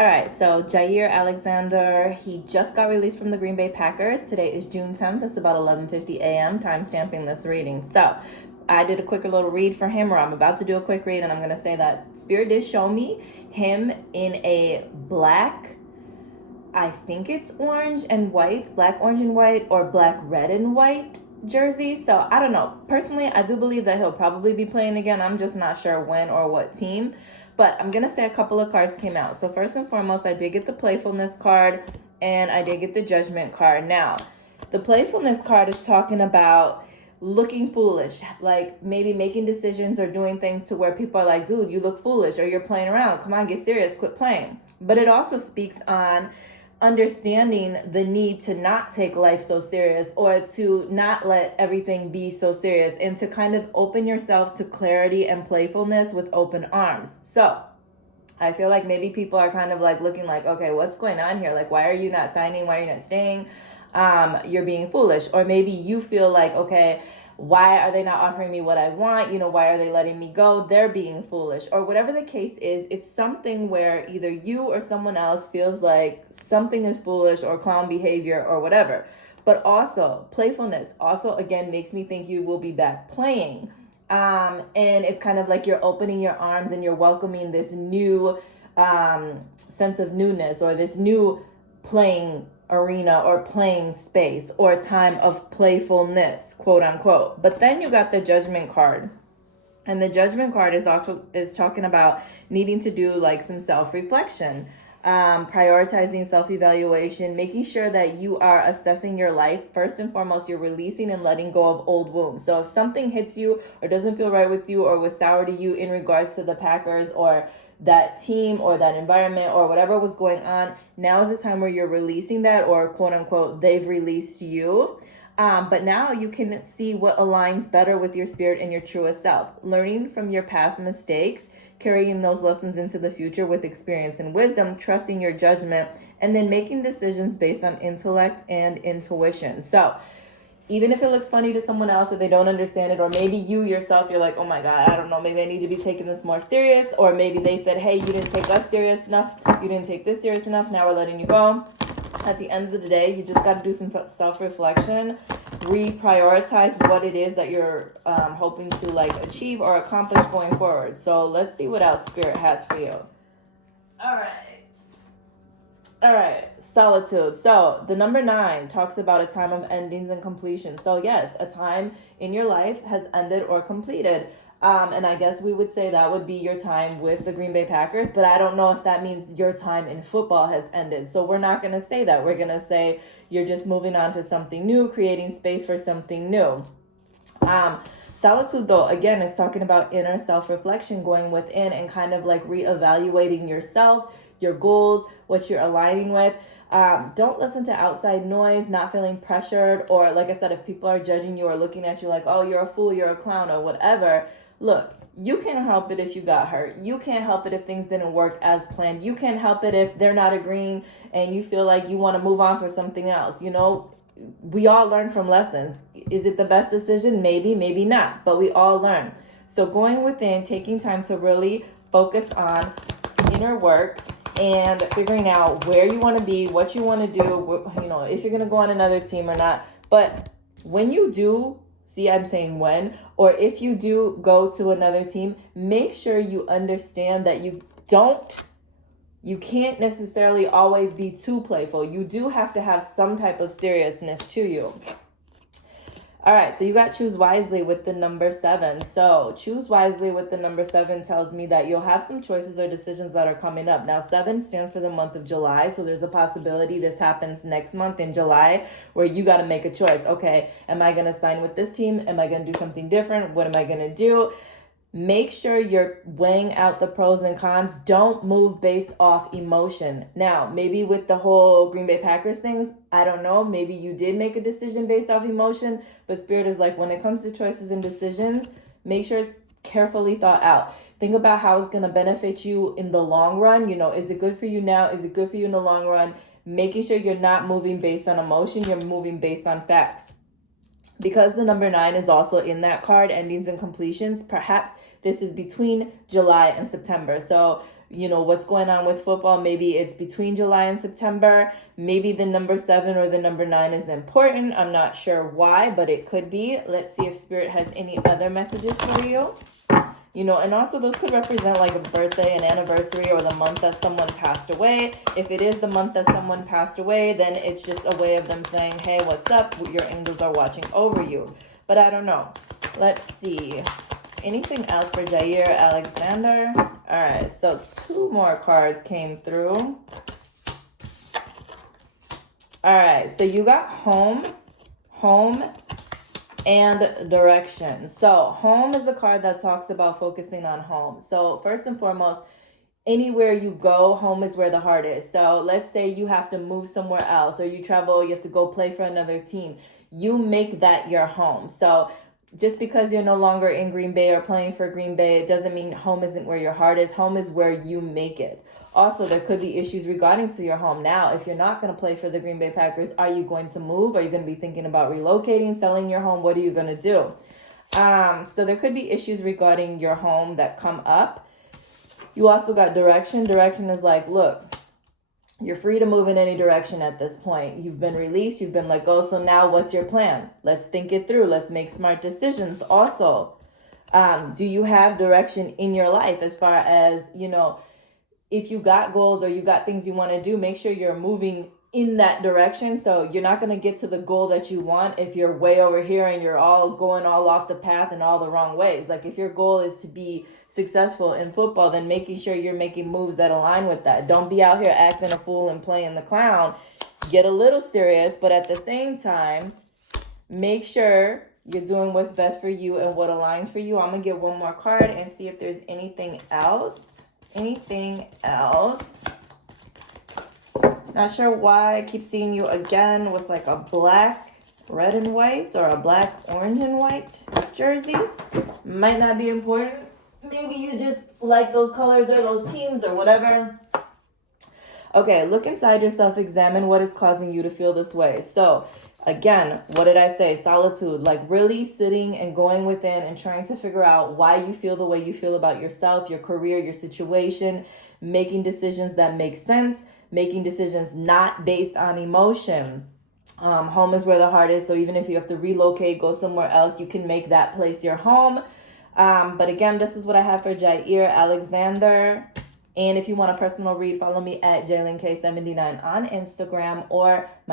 All right, so Jaire Alexander, he just got released from the Green Bay Packers. Today is June 10th. It's about 11:50 a.m. time stamping this reading. So I did a quick little read for him, or I'm about to do a quick read, and I'm going to say that Spirit did show me him in a black, I think it's orange and white, black, orange, and white, or black, red, and white jersey. So I don't know. Personally, I do believe that he'll probably be playing again. I'm just not sure when or what team. But I'm going to say a couple of cards came out. So first and foremost, I did get the playfulness card and I did get the judgment card. Now, the playfulness card is talking about looking foolish, like maybe making decisions or doing things to where people are like, dude, you look foolish, or you're playing around. Come on, get serious, quit playing. But it also speaks on understanding the need to not take life so serious, or to not let everything be so serious, and to kind of open yourself to clarity and playfulness with open arms. So I feel like maybe people are kind of like looking like, okay, what's going on here? Like, why are you not signing? Why are you not staying? You're being foolish. Or maybe you feel like, okay, why are they not offering me what I want? Why are they letting me go? They're being foolish. Or whatever the case is, it's something where either you or someone else feels like something is foolish or clown behavior or whatever. But also, playfulness also, again, makes me think you will be back playing. And it's kind of like you're opening your arms and you're welcoming this new sense of newness, or this new playing arena or playing space or time of playfulness, quote unquote. But then you got the judgment card. And the judgment card is talking about needing to do like some self-reflection, prioritizing self-evaluation, making sure that you are assessing your life. First and foremost, you're releasing and letting go of old wounds. So if something hits you or doesn't feel right with you or was sour to you in regards to the Packers or that team or that environment or whatever was going on, now is the time where you're releasing that, or quote unquote, they've released you. But now you can see what aligns better with your spirit and your truest self. Learning from your past mistakes, carrying those lessons into the future with experience and wisdom, trusting your judgment, and then making decisions based on intellect and intuition. So even if it looks funny to someone else or they don't understand it, or maybe you yourself, you're like, oh my God, I don't know, maybe I need to be taking this more serious. Or maybe they said, hey, you didn't take us serious enough. You didn't take this serious enough. Now we're letting you go. At the end of the day, you just got to do some self-reflection, reprioritize what it is that you're hoping to like achieve or accomplish going forward. So let's see what else Spirit has for you. All right, solitude. So the number 9 talks about a time of endings and completion. So yes, a time in your life has ended or completed. And I guess we would say that would be your time with the Green Bay Packers, but I don't know if that means your time in football has ended. So we're not going to say that. We're going to say you're just moving on to something new, creating space for something new. Solitude, though, again, is talking about inner self-reflection, going within and kind of like reevaluating yourself, your goals, what you're aligning with. Don't listen to outside noise, not feeling pressured, or like I said, if people are judging you or looking at you like, oh, you're a fool, you're a clown, or whatever. Look, you can't help it if you got hurt. You can't help it if things didn't work as planned. You can't help it if they're not agreeing and you feel like you want to move on for something else. We all learn from lessons. Is it the best decision? Maybe, maybe not, but we all learn. So going within, taking time to really focus on inner work and figuring out where you want to be, what you want to do, if you're going to go on another team or not. But when you do, I'm saying when, or if you do go to another team, make sure you understand that you can't necessarily always be too playful. You do have to have some type of seriousness to you. All right, so you got choose wisely with the number 7. So choose wisely with the number 7 tells me that you'll have some choices or decisions that are coming up. Now, 7 stands for the month of July, so there's a possibility this happens next month in July where you got to make a choice. Okay, am I going to sign with this team? Am I going to do something different? What am I going to do? Make sure you're weighing out the pros and cons. Don't move based off emotion. Now, maybe with the whole Green Bay Packers things, I don't know. Maybe you did make a decision based off emotion, but Spirit is like, when it comes to choices and decisions, make sure it's carefully thought out. Think about how it's going to benefit you in the long run. Is it good for you now? Is it good for you in the long run? Making sure you're not moving based on emotion. You're moving based on facts. Because the number 9 is also in that card, endings and completions, perhaps this is between July and September. So what's going on with football. Maybe it's between July and September. Maybe the number 7 or the number 9 is important. I'm not sure why, but it could be. Let's see if Spirit has any other messages for you. And also those could represent like a birthday, an anniversary, or the month that someone passed away. If it is the month that someone passed away, then it's just a way of them saying, hey, what's up? Your angels are watching over you. But I don't know. Let's see. Anything else for Jaire Alexander? All right, so 2 more cards came through. All right, so you got home, and direction. So home is a card that talks about focusing on home. So first and foremost, anywhere you go, home is where the heart is. So let's say you have to move somewhere else, or you travel, you have to go play for another team. You make that your home. So just because you're no longer in Green Bay or playing for Green Bay, it doesn't mean home isn't where your heart is. Home is where you make it. Also, there could be issues regarding to your home. Now, if you're not going to play for the Green Bay Packers, are you going to move? Are you going to be thinking about relocating, selling your home? What are you going to do? So there could be issues regarding your home that come up. You also got direction. Direction is like, look, you're free to move in any direction at this point. You've been released. You've been let go. So now what's your plan? Let's think it through. Let's make smart decisions. Also, do you have direction in your life as far as, if you got goals or you got things you want to do, make sure you're moving in that direction. So you're not going to get to the goal that you want if you're way over here and you're all going all off the path in all the wrong ways. Like if your goal is to be successful in football, then making sure you're making moves that align with that. Don't be out here acting a fool and playing the clown. Get a little serious, but at the same time, make sure you're doing what's best for you and what aligns for you. I'm going to get one more card and see if there's anything else. Not sure why I keep seeing you again with like a black, red and white, or a black, orange and white jersey. Might not be important. Maybe you just like those colors or those teams or whatever. Okay, look inside yourself. Examine what is causing you to feel this way. So again, what did I say? Solitude, like really sitting and going within and trying to figure out why you feel the way you feel about yourself, your career, your situation, making decisions that make sense, making decisions not based on emotion. Home is where the heart is. So even if you have to relocate, go somewhere else, you can make that place your home. But again, this is what I have for Jaire Alexander. And if you want a personal read, follow me at JaylinK79 on Instagram or my